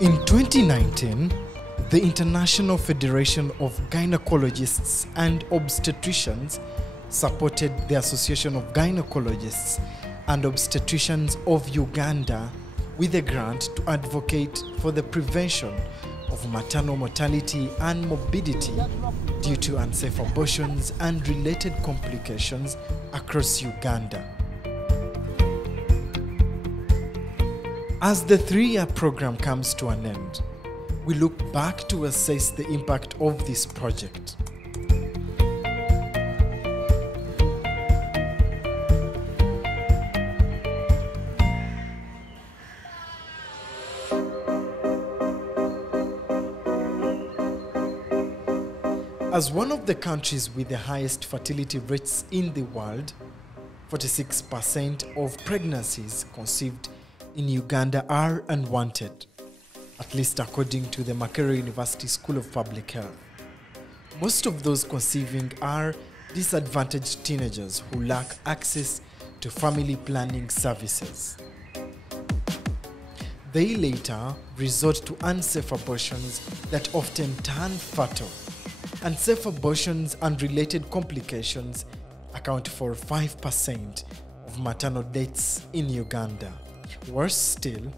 In 2019, the International Federation of Gynecologists and Obstetricians supported the Association of Gynecologists and Obstetricians of Uganda with a grant to advocate for the prevention of maternal mortality and morbidity due to unsafe abortions and related complications across Uganda. As the 3-year program comes to an end, we look back to assess the impact of this project. As one of the countries with the highest fertility rates in the world, 46% of pregnancies conceived in Uganda are unwanted, at least according to the Makerere University School of Public Health. Most of those conceiving are disadvantaged teenagers who lack access to family planning services. They later resort to unsafe abortions that often turn fatal. Unsafe abortions and related complications account for 5% of maternal deaths in Uganda. Worse still,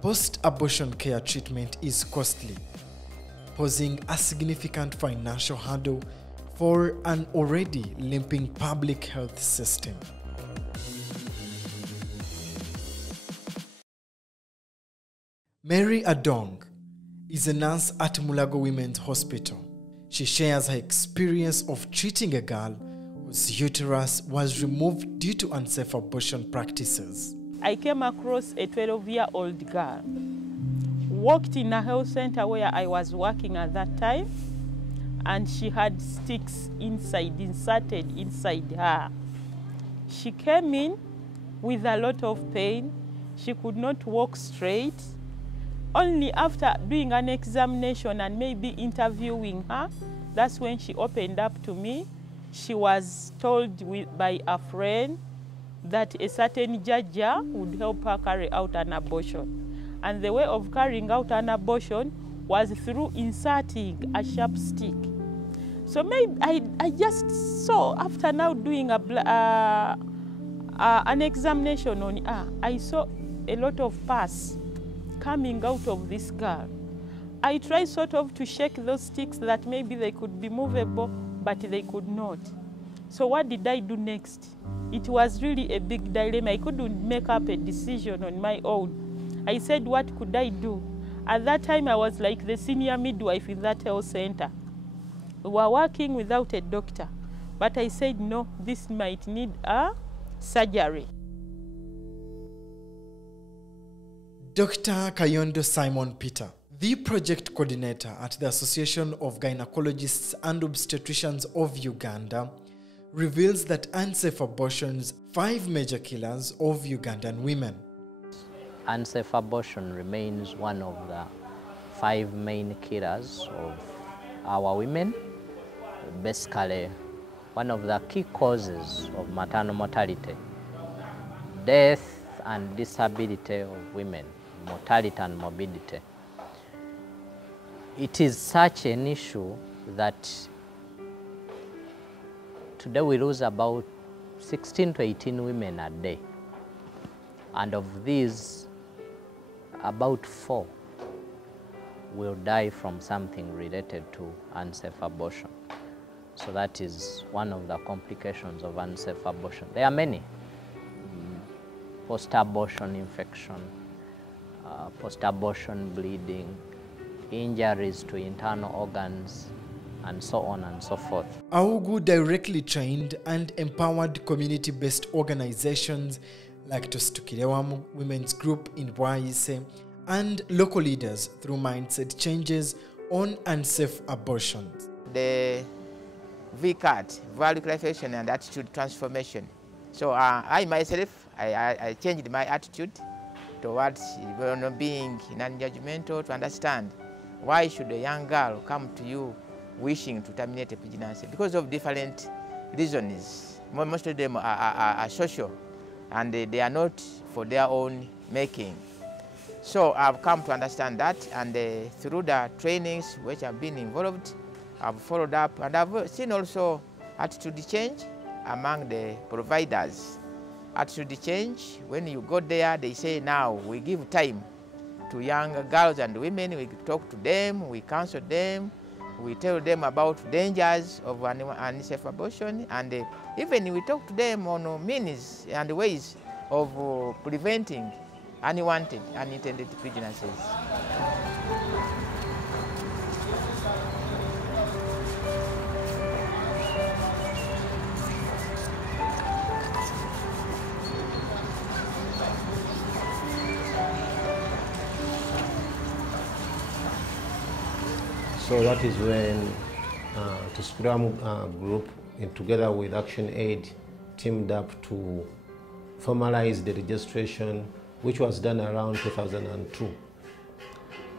post-abortion care treatment is costly, posing a significant financial hurdle for an already limping public health system. Mary Adong is a nurse at Mulago Women's Hospital. She shares her experience of treating a girl whose uterus was removed due to unsafe abortion practices. I came across a 12-year-old girl, walked in a health center where I was working at that time, and she had sticks inserted inside her. She came in with a lot of pain. She could not walk straight. Only after doing an examination and maybe interviewing her, that's when she opened up to me. She was told by a friend that a certain judge would help her carry out an abortion. And the way of carrying out an abortion was through inserting a sharp stick. So maybe I just saw, after now doing an examination on her, I saw a lot of pus coming out of this girl. I tried sort of to shake those sticks that maybe they could be movable, but they could not. So what did I do next? It was really a big dilemma. I couldn't make up a decision on my own. I said, what could I do? At that time, I was like the senior midwife in that health center. We were working without a doctor. But I said, no, this might need a surgery. Dr. Kayondo Simon Peter, the project coordinator at the Association of Gynecologists and Obstetricians of Uganda, reveals that unsafe abortions, 5 major killers of Ugandan women. Unsafe abortion remains one of the 5 main killers of our women. Basically, one of the key causes of maternal mortality, death and disability of women, mortality and morbidity. It is such an issue that today we lose about 16 to 18 women a day. And of these, about 4 will die from something related to unsafe abortion. So that is one of the complications of unsafe abortion. There are many. Post-abortion infection, post-abortion bleeding, injuries to internal organs, and so on and so forth. AUGU directly trained and empowered community-based organizations like Tostukirewa Women's Group in Bwaise and local leaders through mindset changes on unsafe abortions. The VCAT, value clarification and attitude transformation. So I myself, I changed my attitude towards being non-judgmental, to understand why should a young girl come to you wishing to terminate a pregnancy? Because of different reasons. Most of them are social, and they are not for their own making. So I've come to understand that, and through the trainings which I've been involved, I've followed up, and I've seen also attitude change among the providers. Attitude change, when you go there, they say now we give time to young girls and women, we talk to them, we counsel them, we tell them about dangers of unsafe abortion, and even we talk to them on means and ways of preventing unwanted, unintended pregnancies. So that is when the Scrum group, together with Action Aid, teamed up to formalize the registration, which was done around 2002.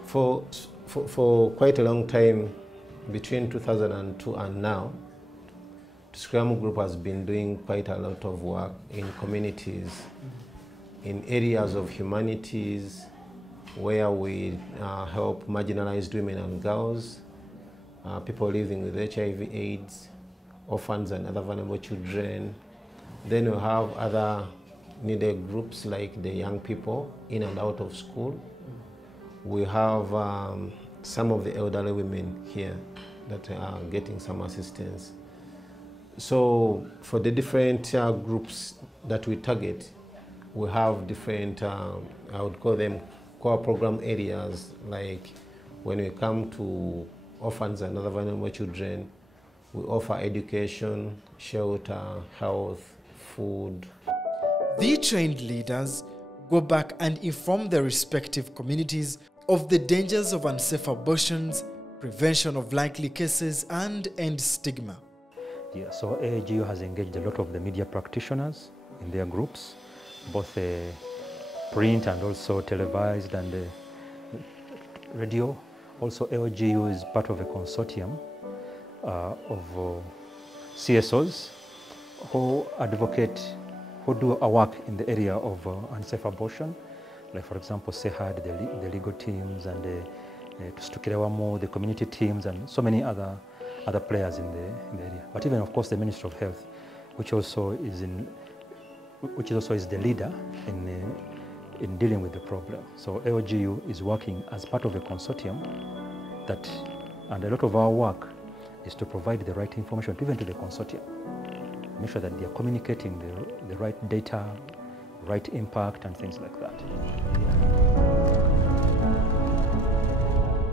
For quite a long time, between 2002 and now, the Scrum group has been doing quite a lot of work in communities, in areas of humanities, where we help marginalized women and girls, people living with HIV/AIDS, orphans and other vulnerable children. Then we have other needed groups like the young people in and out of school. We have some of the elderly women here that are getting some assistance. So for the different groups that we target, we have different, I would call them core program areas, like when we come to orphans and other vulnerable children, we offer education, shelter, health, food. The trained leaders go back and inform their respective communities of the dangers of unsafe abortions, prevention of likely cases, and end stigma. Yeah, so AAGU has engaged a lot of the media practitioners in their groups, both print and also televised and radio. Also, AAGU is part of a consortium of CSOs who advocate, who do a work in the area of unsafe abortion. Like, for example, SEHAD, the legal teams, and Tustukirewamu, the community teams, and so many other players in the area. But even, of course, the Ministry of Health, which also is the leader in dealing with the problem. So AOGU is working as part of a consortium that, and a lot of our work is to provide the right information even to the consortium. Make sure that they are communicating the right data, right impact, and things like that.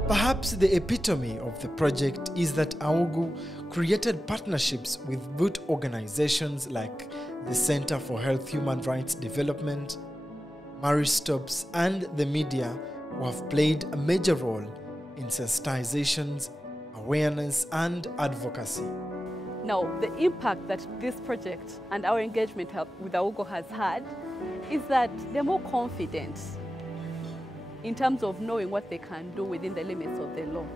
Perhaps the epitome of the project is that AOGU created partnerships with root organizations like the Center for Health Human Rights Development, Marriage Stops, and the media, who have played a major role in sensitizations, awareness, and advocacy. Now, the impact that this project and our engagement with AOGU has had is that they're more confident in terms of knowing what they can do within the limits of the law.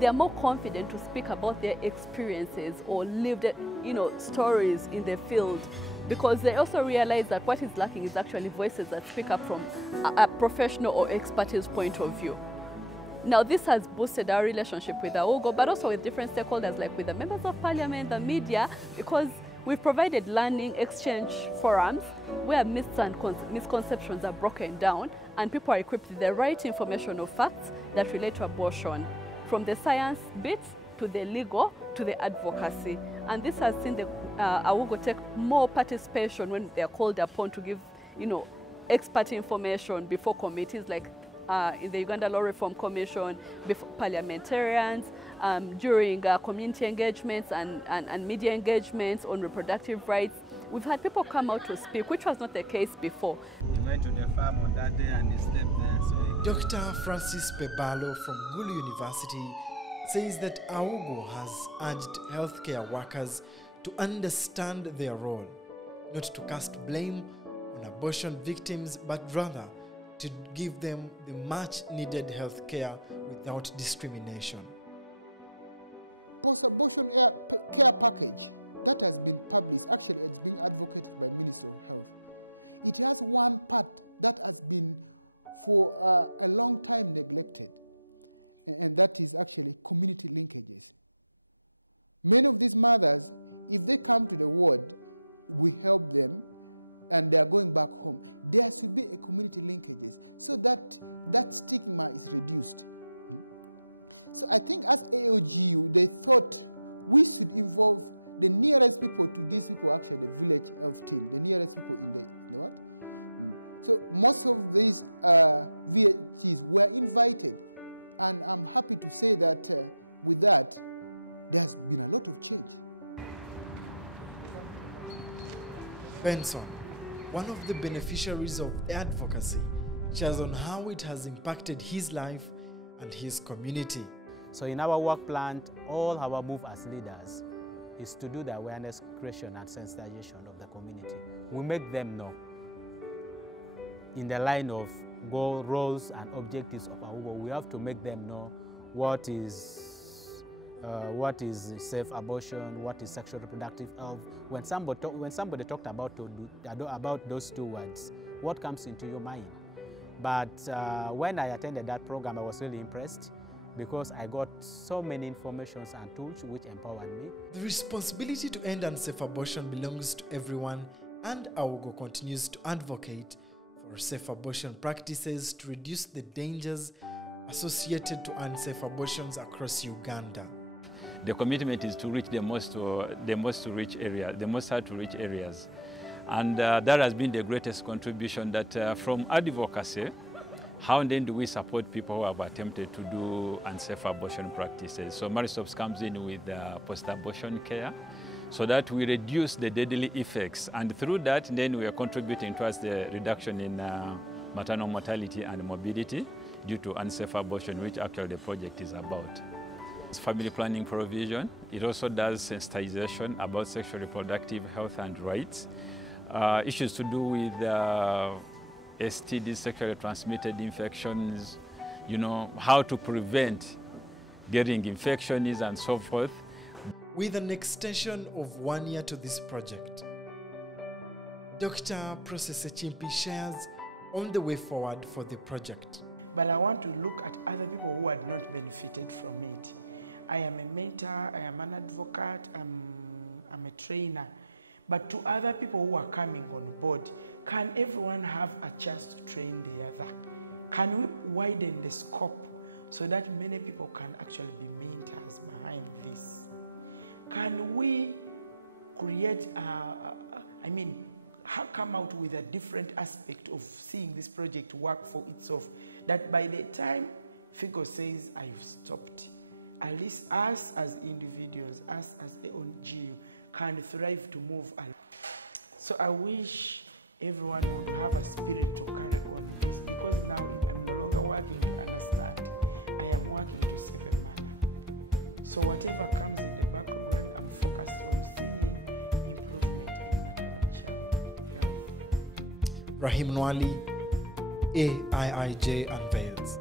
They're more confident to speak about their experiences or lived, stories in the field, because they also realize that what is lacking is actually voices that speak up from a professional or expertise point of view. Now, this has boosted our relationship with AOGU, but also with different stakeholders, like with the members of parliament, the media, because we've provided learning exchange forums where myths and misconceptions are broken down, and people are equipped with the right information or facts that relate to abortion, from the science bits to the legal to the advocacy. And this has seen the AOGU take more participation when they are called upon to give, expert information before committees like in the Uganda Law Reform Commission, before parliamentarians, during community engagements and media engagements on reproductive rights. We've had people come out to speak, which was not the case before. He went to the farm on that day and he slept there. So Dr. Francis Pebalo from Gulu University says that AOGU has urged healthcare workers to understand their role, not to cast blame on abortion victims, but rather to give them the much needed health care without discrimination. Post-abortion care package that has been published actually has been advocated by the Ministry of Health. It has one part that has been for a long time neglected, and that is actually community linkages. Many of these mothers, if they come to the ward, we help them, and they are going back home. There has to be a community linkages so that that stigma is reduced. So I think as AOGU, they thought we should involve the nearest people to give people actually a village health care, the nearest people to the work. So most of these VLPs were invited, and I'm happy to say that with that, there's been a lot of change. Benson, one of the beneficiaries of the advocacy, shares on how it has impacted his life and his community. So in our work plan, all our move as leaders is to do the awareness creation and sensitization of the community. We make them know in the line of goal, roles and objectives of our work. We have to make them know what is safe abortion, what is sexual reproductive health. When somebody talked about those two words, what comes into your mind? But when I attended that program, I was really impressed because I got so many informations and tools which empowered me. The responsibility to end unsafe abortion belongs to everyone, and AUGO continues to advocate for safe abortion practices to reduce the dangers associated to unsafe abortions across Uganda. The commitment is to reach the most hard to reach areas. And that has been the greatest contribution that from advocacy, how then do we support people who have attempted to do unsafe abortion practices? So Maristops comes in with post-abortion care so that we reduce the deadly effects. And through that, then we are contributing towards the reduction in maternal mortality and morbidity due to unsafe abortion, which actually the project is about. It's family planning provision. It also does sensitization about sexual reproductive health and rights. Issues to do with STDs, sexually transmitted infections, how to prevent getting infections and so forth. With an extension of 1 year to this project, Dr. Process Chimpi shares on the way forward for the project. But I want to look at other people who had not benefited from it. I am a mentor, I am an advocate, I'm a trainer. But to other people who are coming on board, can everyone have a chance to train the other? Can we widen the scope so that many people can actually be mentors behind this? Can we create, come out with a different aspect of seeing this project work for itself, that by the time FIGO says, I've stopped, at least us as individuals, us as AOGU, can thrive to move on. So I wish everyone would have a spirit to carry on this, because now I'm no longer working to understand. I am working to save a mother. So whatever comes in the background, I'm focused on seeing improvement. Rahim Nwali, AIIJ Unveils.